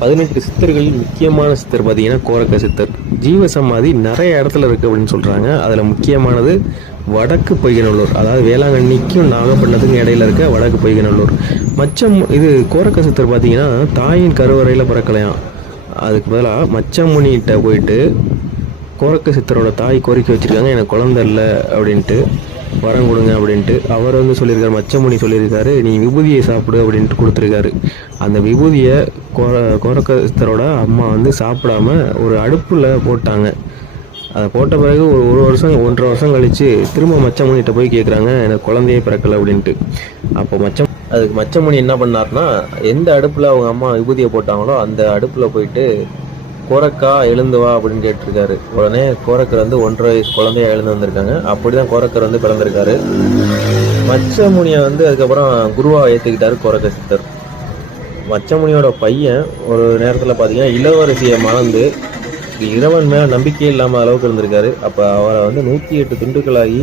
பதினெட்டு சித்தர்களில் முக்கியமான சித்தர் பார்த்தீங்கன்னா கோரக்க சித்தர். ஜீவ சமாதி நிறைய இடத்துல இருக்குது அப்படின்னு சொல்கிறாங்க அதில் முக்கியமானது வடக்கு பொய்கநல்லூர் அதாவது வேளாங்கண்ணிக்கும் நாகப்பட்டினத்துக்கும் இடையில இருக்க வடக்கு பொய்கநல்லூர் மச்சம் இது கோரக்க சித்தர் பார்த்தீங்கன்னா தாயின் கருவறையில் பிறக்கலையாம். அதுக்கு பதிலாக மச்சமுனிகிட்ட போயிட்டு கோரக்க சித்தரோட தாய் கோரிக்கை வச்சுருக்காங்க. எனக்கு குழந்தை இல்லை அப்படின்ட்டு. வரம் கொடுங்க அப்படின்ட்டு அவர் வந்து சொல்லியிருக்காரு மச்சமுனி சொல்லியிருக்காரு நீ விபூதியை சாப்பிடு அப்படின்ட்டு கொடுத்துருக்காரு. அந்த விபூதியை கோர கோரக்க அம்மா வந்து சாப்பிடாம ஒரு அடுப்பில் போட்டாங்க. அதை போட்ட பிறகு ஒரு ஒரு வருஷம் ஒன்றரை வருஷம் கழித்து திரும்ப மச்சமுனிகிட்ட போய் கேட்குறாங்க எனக்கு குழந்தையே பிறக்கலை அப்படின்ட்டு. அப்போ மச்சம் அதுக்கு மச்சமுனி என்ன பண்ணார்னா எந்த அடுப்பில் அவங்க அம்மா விபூதியை போட்டாங்களோ அந்த அடுப்பில் போயிட்டு கோரக்கா எழுந்து வா அப்படின்னு கேட்டிருக்காரு. உடனே கோரக்கர் வந்து ஒன்றரை வயசு குழந்தையா எழுந்து வந்திருக்காங்க. அப்படிதான் கோரக்கர் வந்து பிறந்திருக்காரு. மச்சமுனியை வந்து அதுக்கப்புறம் குருவா ஏற்றுக்கிட்டாரு கோரக்க சித்தர். மச்சமுனியோட பையன் ஒரு நேரத்தில் பார்த்தீங்கன்னா இளவரசியை மணந்து இறைவன் மேலே நம்பிக்கை இல்லாமல் அளவுக்கு இருந்திருக்காரு. அப்போ அவரை வந்து நூற்றி எட்டு துண்டுகளாகி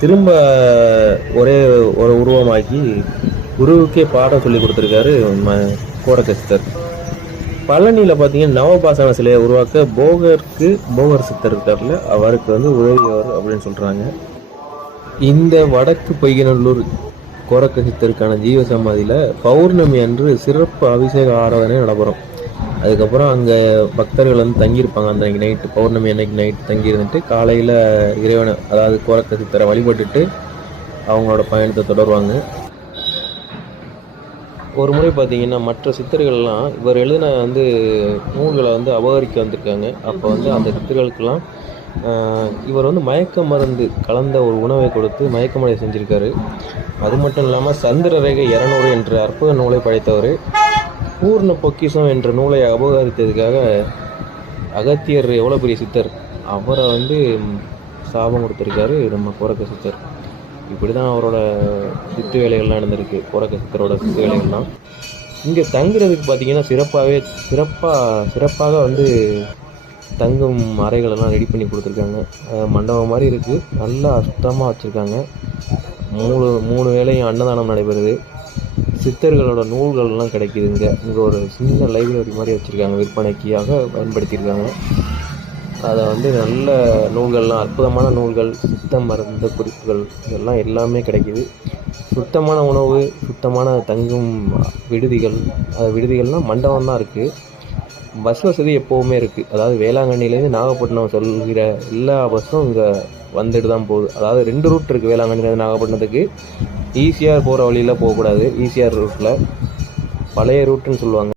திரும்ப ஒரே ஒரு உருவமாக்கி குருவுக்கே பாடம் சொல்லி கொடுத்துருக்காரு ம கோரக்க சித்தர். பழனியில் பார்த்தீங்கன்னா நவபாசன சிலையை உருவாக்க போகருக்கு போகர் சித்தர் இருக்கார்ல அவருக்கு வந்து உதவியவர் அப்படின்னு சொல்கிறாங்க இந்த வடக்கு பொய்கநல்லூர் கோரக்க சித்தருக்கான ஜீவ சமாதியில் பௌர்ணமி அன்று சிறப்பு அபிஷேக ஆராதனை நடைபெறும். அதுக்கப்புறம் அங்கே பக்தர்கள் வந்து தங்கியிருப்பாங்க. அந்த நைட்டு பௌர்ணமி அன்னைக்கு நைட்டு தங்கியிருந்துட்டு காலையில் இறைவனை அதாவது கோரக்க சித்தரை வழிபட்டுட்டு அவங்களோட பயணத்தை தொடருவாங்க. ஒரு முறை பார்த்தீங்கன்னா மற்ற சித்தர்கள்லாம் இவர் எழுதின வந்து நூல்களை வந்து அபகரிக்க வந்திருக்காங்க. அப்போ வந்து அந்த சித்தர்களுக்கெல்லாம் இவர் வந்து மயக்க மருந்து கலந்த ஒரு உணவை கொடுத்து மயக்கமடை செஞ்சுருக்காரு. அது மட்டும் இல்லாமல் சந்திர ரேகை இரநூறு என்ற அற்புத நூலை படைத்தவர் பூர்ண பொக்கிஷம் என்ற நூலை அபகரித்ததுக்காக அகத்தியர் எவ்வளோ பெரிய சித்தர். அவரை வந்து சாபம் கொடுத்துருக்காரு நம்ம கோரக்க சித்தர். இப்படி தான் அவரோட சித்து வேலைகள்லாம் நடந்திருக்கு. கோரக்க சித்தரோட சித்து வேலைகள்லாம். இங்கே தங்குறதுக்கு பார்த்தீங்கன்னா சிறப்பாகவே சிறப்பாக சிறப்பாக வந்து தங்கும் அறைகளெல்லாம் ரெடி பண்ணி கொடுத்துருக்காங்க. மண்டபம் மாதிரி இருக்குது நல்லா அஷ்டமாக வச்சுருக்காங்க. மூணு மூணு வேளையும் அன்னதானம் நடைபெறுது. சித்தர்களோட நூல்கள்லாம் கிடைக்குது இங்கே. இங்கே ஒரு சின்ன லைப்ரரி மாதிரி வச்சுருக்காங்க. விற்பனைக்காக பயன்படுத்தியிருக்காங்க. அதை வந்து நல்ல நூல்கள்லாம் அற்புதமான நூல்கள் சித்த மருந்த குறிப்புகள் இதெல்லாம் எல்லாமே கிடைக்குது. சுத்தமான உணவு சுத்தமான தங்கும் விடுதிகள் அது விடுதிகள்னால் மண்டபம் தான் இருக்குது பஸ் வசதி எப்போவுமே இருக்குது அதாவது வேளாங்கண்ணிலேருந்து நாகப்பட்டினம் சொல்கிற எல்லா பஸ்ஸும் இங்கே வந்துட்டு தான் போகுது. அதாவது ரெண்டு ரூட் இருக்குது வேளாங்கண்ணிலேருந்து நாகப்பட்டினத்துக்கு. ஈஸியாக போகிற வழியில் போகக்கூடாது. ஈஸியாக ரூட்டில் பழைய ரூட்டுன்னு சொல்லுவாங்க.